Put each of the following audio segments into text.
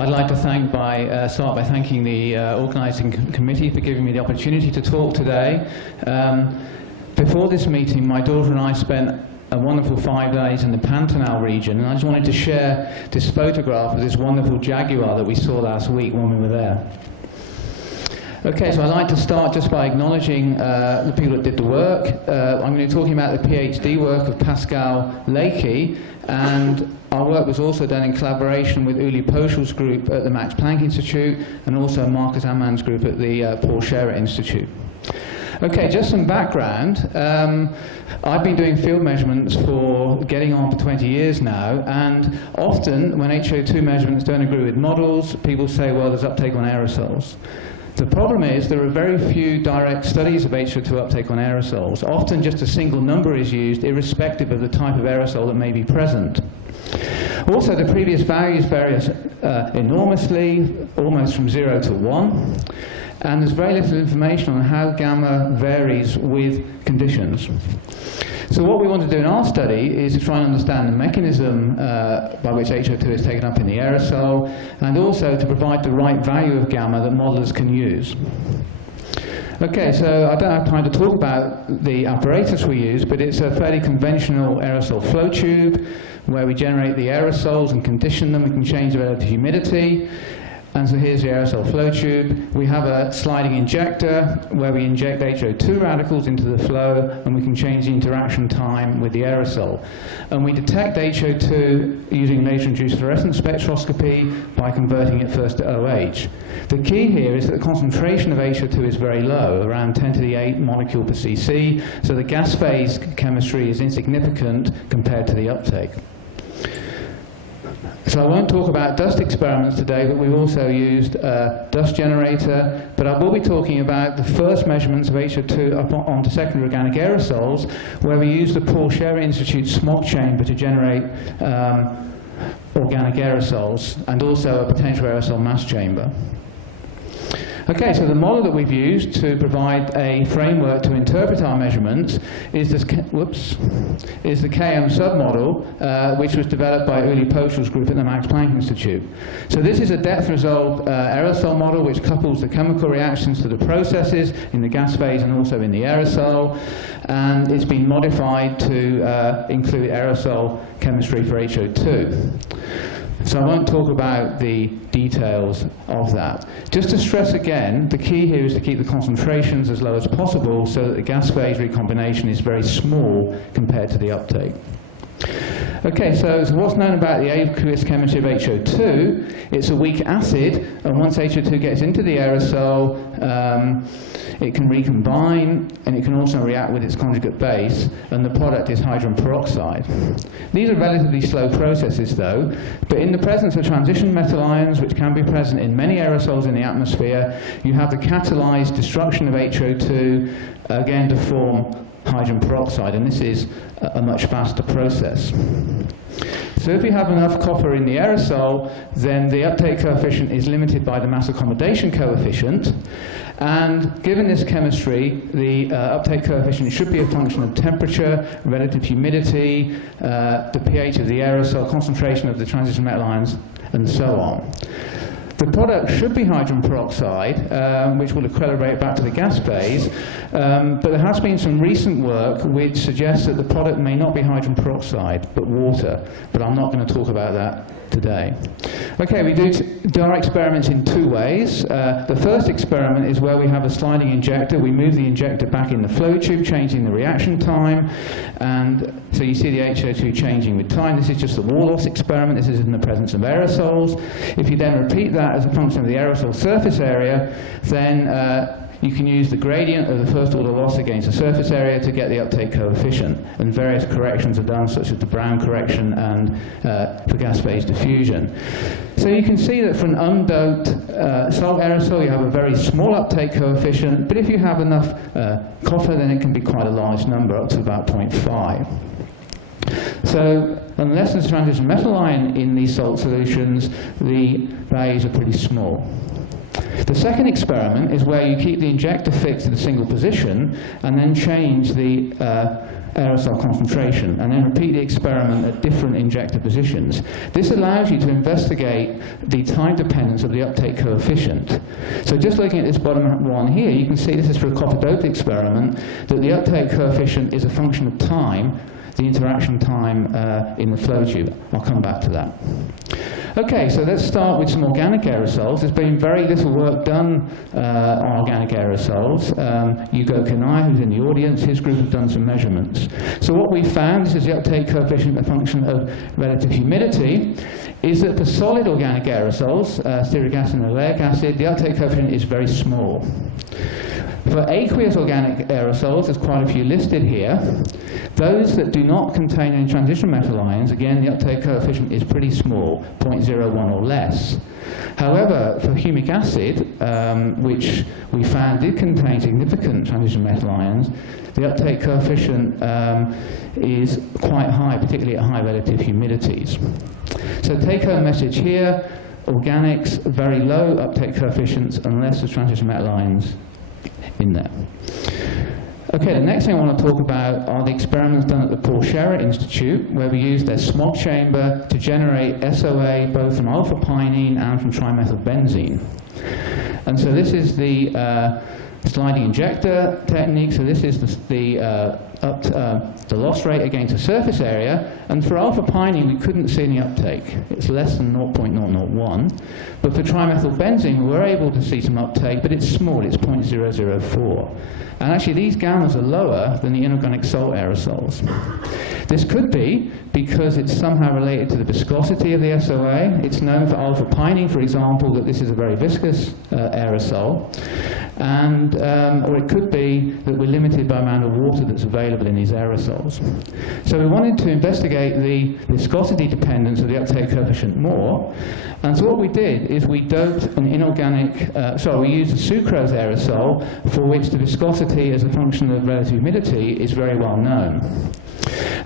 I'd like to start by thanking the organising committee for giving me the opportunity to talk today. Before this meeting, my daughter and I spent a wonderful 5 days in the Pantanal region, and I just wanted to share this photograph of this wonderful jaguar that we saw last week when we were there. Okay, so I'd like to start just by acknowledging the people that did the work. I'm going to be talking about the PhD work of Pascal Leakey, and our work was also done in collaboration with Uli Poshel's group at the Max Planck Institute and also Marcus Ammann's group at the Paul Scherrer Institute. Okay, just some background. I've been doing field measurements for getting on for 20 years now, and often when HO2 measurements don't agree with models, people say, well, there's uptake on aerosols. The problem is there are very few direct studies of HO2 uptake on aerosols. Often just a single number is used, irrespective of the type of aerosol that may be present. Also, the previous values vary enormously, almost from 0 to 1. And there's very little information on how gamma varies with conditions. So what we want to do in our study is to try and understand the mechanism by which HO2 is taken up in the aerosol, and also to provide the right value of gamma that modelers can use. Okay, so I don't have time to talk about the apparatus we use, but it's a fairly conventional aerosol flow tube where we generate the aerosols and condition them. We can change the relative humidity. And so here's the aerosol flow tube. We have a sliding injector where we inject HO2 radicals into the flow, and we can change the interaction time with the aerosol. And we detect HO2 using laser-induced fluorescence spectroscopy by converting it first to OH. The key here is that the concentration of HO2 is very low, around 10 to the 8 molecule per cc, so the gas phase chemistry is insignificant compared to the uptake. So I won't talk about dust experiments today, but we've also used a dust generator. But I will be talking about the first measurements of HO2 up onto secondary organic aerosols, where we use the Paul Scherrer Institute smog chamber to generate organic aerosols, and also a potential aerosol mass chamber. Okay, so the model that we've used to provide a framework to interpret our measurements is this, is the KM submodel, which was developed by Uli Poshel's group at the Max Planck Institute. So this is a depth-resolved aerosol model which couples the chemical reactions to the processes in the gas phase and also in the aerosol, and it's been modified to include aerosol chemistry for HO2. So I won't talk about the details of that. Just to stress again, the key here is to keep the concentrations as low as possible so that the gas phase recombination is very small compared to the uptake. Okay, so what's known about the aqueous chemistry of HO2? It's a weak acid, and once HO2 gets into the aerosol, it can recombine, and it can also react with its conjugate base, and the product is hydrogen peroxide. These are relatively slow processes, though, but in the presence of transition metal ions, which can be present in many aerosols in the atmosphere, you have the catalyzed destruction of HO2, again to form hydrogen peroxide, and this is a much faster process. So if you have enough copper in the aerosol, then the uptake coefficient is limited by the mass accommodation coefficient, and given this chemistry, the uptake coefficient should be a function of temperature, relative humidity, the pH of the aerosol, concentration of the transition metal ions, and so on. The product should be hydrogen peroxide, which will accelerate back to the gas phase, but there has been some recent work which suggests that the product may not be hydrogen peroxide, but water, but I'm not going to talk about that today. Okay, we do our experiments in two ways. The first experiment is where we have a sliding injector. We move the injector back in the flow tube, changing the reaction time, and so you see the HO2 changing with time. This is just the wall loss experiment. This is in the presence of aerosols. If you then repeat that as a function of the aerosol surface area, then you can use the gradient of the first order loss against the surface area to get the uptake coefficient, and various corrections are done, such as the Brown correction and for gas phase diffusion. So you can see that for an undoped salt aerosol you have a very small uptake coefficient, but if you have enough copper, then it can be quite a large number, up to about 0.5. So unless there's transition metal ion in these salt solutions, the values are pretty small. The second experiment is where you keep the injector fixed at a single position and then change the aerosol concentration, and then repeat the experiment at different injector positions. This allows you to investigate the time dependence of the uptake coefficient. So just looking at this bottom one here, you can see this is for a copper-doped experiment, that the uptake coefficient is a function of time, the interaction time in the flow tube. I'll come back to that. Okay, so let's start with some organic aerosols. There's been very little work done on organic aerosols. IGAC&I, who's in the audience, his group have done some measurements. So what we found, this is the uptake coefficient, a function of relative humidity, is that for solid organic aerosols, stearic acid and oleic acid, the uptake coefficient is very small. For aqueous organic aerosols, there's quite a few listed here. Those that do not contain any transition metal ions, again, the uptake coefficient is pretty small, 0.01 or less. However, for humic acid, which we found did contain significant transition metal ions, the uptake coefficient is quite high, particularly at high relative humidities. So take-home message here, organics, very low uptake coefficients unless there's transition metal ions in there. Okay, the next thing I want to talk about are the experiments done at the Paul Scherrer Institute, where we used their smog chamber to generate SOA both from alpha-pinene and from trimethylbenzene. And so this is the sliding injector technique. So this is the loss rate against the surface area. And for alpha-pinene, we couldn't see any uptake. It's less than 0.001. But for trimethylbenzene, we were able to see some uptake, but it's small. It's 0.004. And actually, these gammas are lower than the inorganic salt aerosols. This could be because it's somehow related to the viscosity of the SOA. It's known for alpha-pinene, for example, that this is a very viscous aerosol. And, or it could be that we're limited by the amount of water that's available in these aerosols. So we wanted to investigate the viscosity dependence of the uptake coefficient more. And so what we did is we doped an inorganic, we used a sucrose aerosol for which the viscosity as a function of relative humidity is very well known.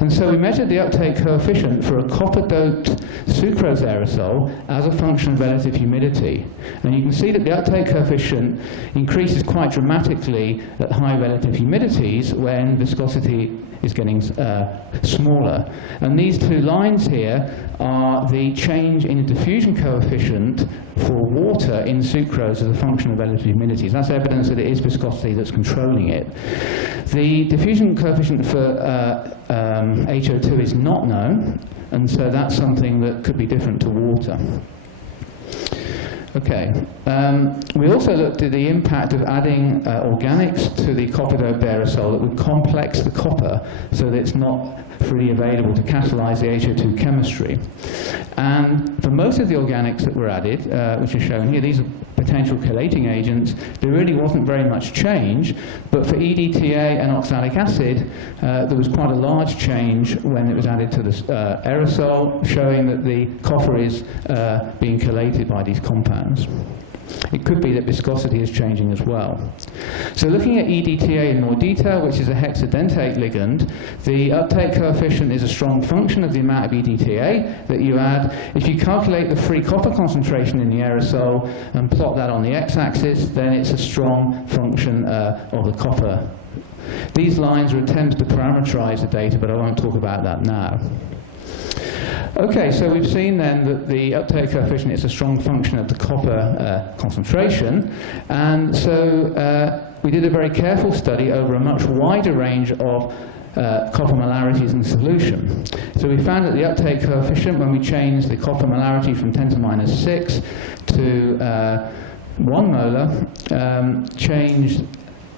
And so we measured the uptake coefficient for a copper-doped sucrose aerosol as a function of relative humidity. And you can see that the uptake coefficient increases quite dramatically at high relative humidities when viscosity is getting smaller. And these two lines here are the change in the diffusion coefficient for water in sucrose as a function of relative humidities. That's evidence that it is viscosity that's controlling it. The diffusion coefficient for HO2 is not known, and so that's something that could be different to water. Okay. We also looked at the impact of adding organics to the copper-doped aerosol that would complex the copper so that it's not freely available to catalyze the HO2 chemistry. And for most of the organics that were added, which are shown here, these are potential chelating agents, there really wasn't very much change, but for EDTA and oxalic acid, there was quite a large change when it was added to the aerosol, showing that the copper is being chelated by these compounds. It could be that viscosity is changing as well. So looking at EDTA in more detail, which is a hexadentate ligand, the uptake coefficient is a strong function of the amount of EDTA that you add. If you calculate the free copper concentration in the aerosol and plot that on the x-axis, then it's a strong function of the copper. These lines are attempts to parameterize the data, but I won't talk about that now. Okay, so we've seen then that the uptake coefficient is a strong function of the copper concentration, and so we did a very careful study over a much wider range of copper molarities in solution. So we found that the uptake coefficient, when we changed the copper molarity from 10 to minus 6 to 1 molar, changed,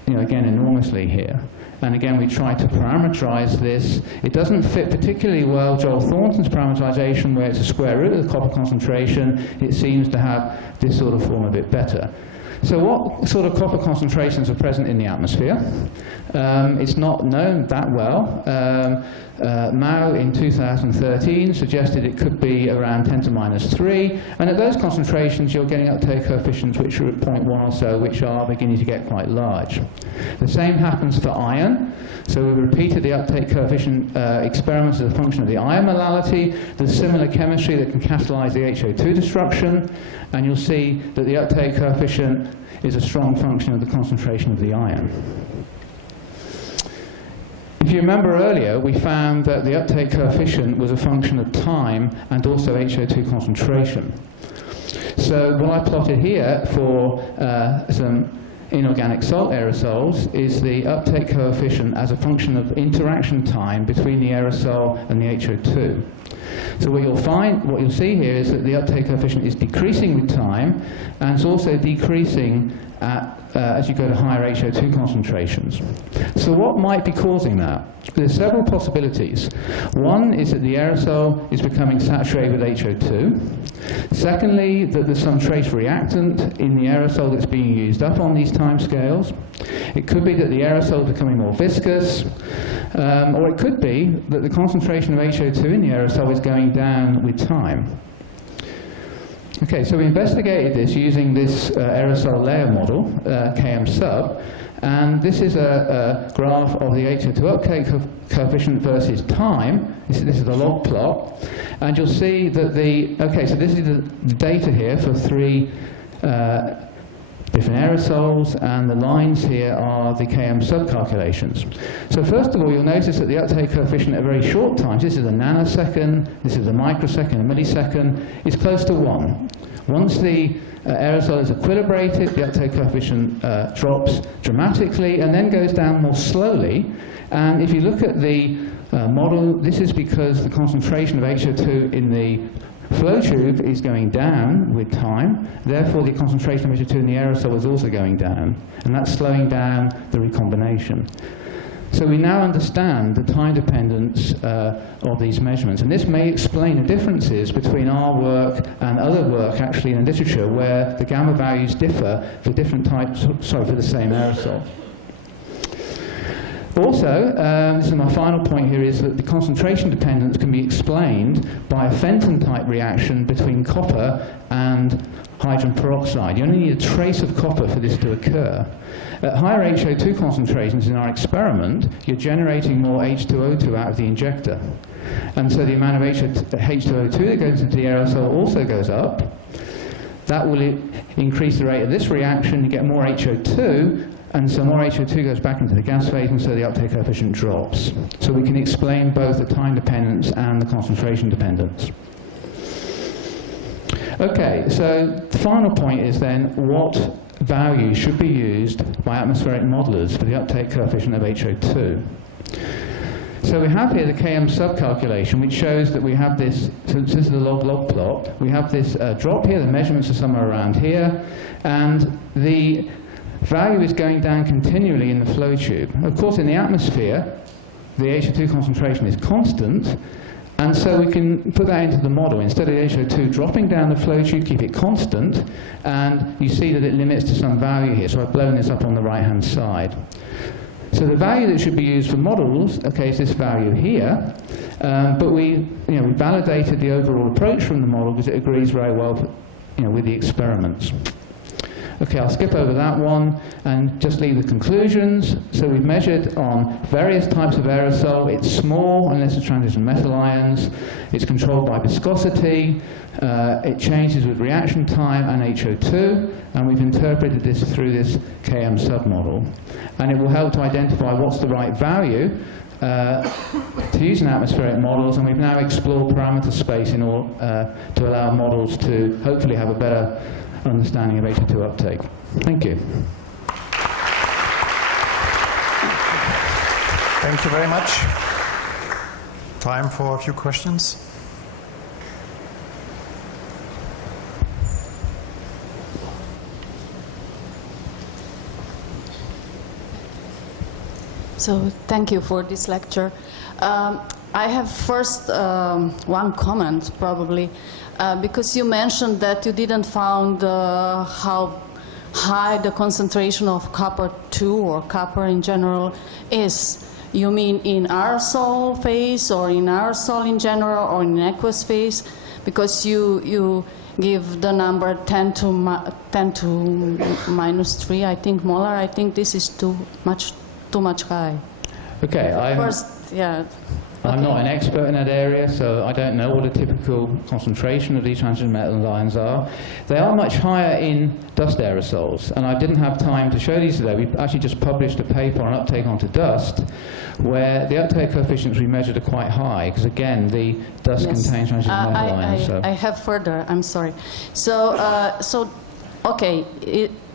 again, enormously here. And again, we tried to parameterize this. It doesn't fit particularly well Joel Thornton's parameterization, where it's a square root of the copper concentration. It seems to have this sort of form a bit better. So what sort of copper concentrations are present in the atmosphere? It's not known that well. Mao in 2013 suggested it could be around 10 to minus 3, and at those concentrations you're getting uptake coefficients which are at 0.1 or so, which are beginning to get quite large. The same happens for iron. So we repeated the uptake coefficient experiments as a function of the iron molality. There's similar chemistry that can catalyze the HO2 destruction, and you'll see that the uptake coefficient is a strong function of the concentration of the iron. If you remember earlier, we found that the uptake coefficient was a function of time and also HO2 concentration. So what I plotted here for some inorganic salt aerosols is the uptake coefficient as a function of interaction time between the aerosol and the HO2. So what you'll see here is that the uptake coefficient is decreasing with time, and it's also decreasing as you go to higher HO2 concentrations. So what might be causing that? There's several possibilities. One is that the aerosol is becoming saturated with HO2. Secondly, that there's some trace reactant in the aerosol that's being used up on these time scales. It could be that the aerosol is becoming more viscous, or it could be that the concentration of HO2 in the aerosol is going down with time. Okay, so we investigated this using this aerosol layer model, Km sub, and this is a graph of the HO2 uptake coefficient versus time. This is the log plot, and you'll see that so this is the data here for 3 different aerosols, and the lines here are the Km sub calculations. So first of all, you'll notice that the uptake coefficient at very short times, this is a nanosecond, this is a microsecond, a millisecond, is close to 1. Once the aerosol is equilibrated, the uptake coefficient drops dramatically and then goes down more slowly. And if you look at the model, this is because the concentration of HO2 in the flow tube is going down with time, therefore the concentration of HO2 in the aerosol is also going down, and that's slowing down the recombination. So we now understand the time dependence of these measurements, and this may explain the differences between our work and other work actually in the literature where the gamma values differ for different types, for the same aerosol. Also, this is my final point here, is that the concentration dependence can be explained by a Fenton-type reaction between copper and hydrogen peroxide. You only need a trace of copper for this to occur. At higher HO2 concentrations in our experiment, you're generating more H2O2 out of the injector. And so the amount of H2O2 that goes into the aerosol also goes up. That will increase the rate of this reaction, you get more HO2, and so more HO2 goes back into the gas phase, and so the uptake coefficient drops. So we can explain both the time dependence and the concentration dependence. Okay, so the final point is then what value should be used by atmospheric modelers for the uptake coefficient of HO2. So we have here the Km sub calculation, which shows that we have this, so this is the log-log plot, we have this drop here, the measurements are somewhere around here, and the value is going down continually in the flow tube. Of course, in the atmosphere, the HO2 concentration is constant, and so we can put that into the model. Instead of HO2 dropping down the flow tube, keep it constant, and you see that it limits to some value here. So I've blown this up on the right-hand side. So the value that should be used for models, okay, is this value here, but we validated the overall approach from the model because it agrees very well, with the experiments. Okay, I'll skip over that one and just leave the conclusions. So we've measured on various types of aerosol. It's small unless it's transition metal ions. It's controlled by viscosity. It changes with reaction time and HO2. And we've interpreted this through this Km submodel. And it will help to identify what's the right value to use in atmospheric models. And we've now explored parameter space in all, to allow models to hopefully have a better understanding of HO2 uptake. Thank you. Thank you very much. Time for a few questions. So thank you for this lecture. I have first one comment, probably, because you mentioned that you didn't find how high the concentration of copper-2 or copper in general is. You mean in aerosol phase, or in aerosol in general, or in aqueous phase? Because you give the number 10 to minus 3, I think, molar. I think this is too much high. Okay, I'm not an expert in that area, so I don't know what a typical concentration of these transition metal ions are. They are much higher in dust aerosols, and I didn't have time to show these today. We actually just published a paper on uptake onto dust, where the uptake coefficients we measured are quite high, because again, the dust contains transition metal ions. I have further, I'm sorry. So, okay,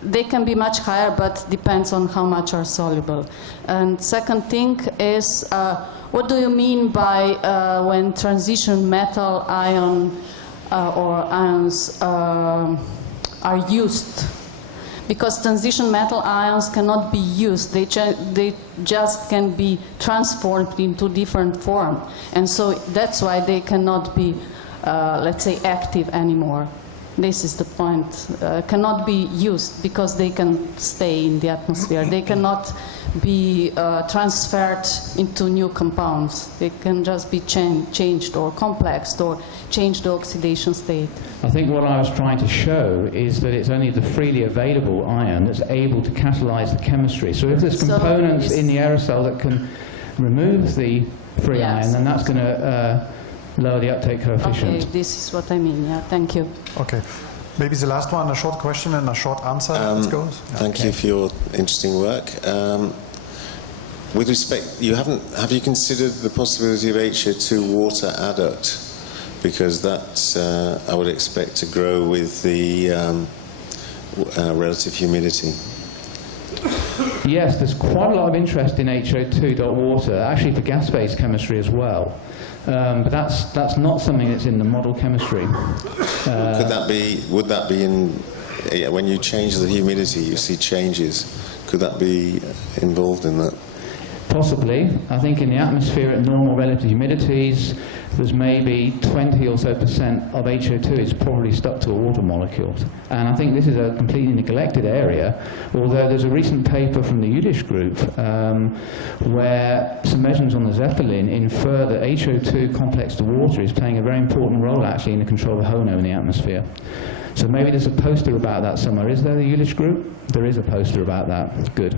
they can be much higher, but depends on how much are soluble. And second thing is, what do you mean by when transition metal ion or ions are used? Because transition metal ions cannot be used. They just can be transformed into different form. And so that's why they cannot be, let's say, active anymore. This is the point. Cannot be used because they can stay in the atmosphere. They cannot be transferred into new compounds. They can just be changed or complexed or change the oxidation state. I think what I was trying to show is that it's only the freely available ion that's able to catalyze the chemistry. So if there's components in the aerosol that can remove the free ion, then that's going to lower the uptake coefficient. Okay, this is what I mean, yeah, thank you. Okay. Maybe the last one, a short question and a short answer. Let's go. Thank you for your interesting work. With respect, have you considered the possibility of HO2 water adduct? Because that I would expect to grow with the relative humidity. Yes, there's quite a lot of interest in HO2.water, actually for gas-phase chemistry as well. But that's not something that's in the model chemistry. Would that be in, when you change the humidity, you see changes? Could that be involved in that? Possibly. I think in the atmosphere at normal relative humidities, there's maybe 20 or so % of HO2 is probably stuck to a water molecule. And I think this is a completely neglected area, although there's a recent paper from the Yiddish group where some measurements on the Zeppelin infer that HO2 complex to water is playing a very important role actually in the control of HONO in the atmosphere. So maybe there's a poster about that somewhere. Is there the Yiddish group? There is a poster about that. Good.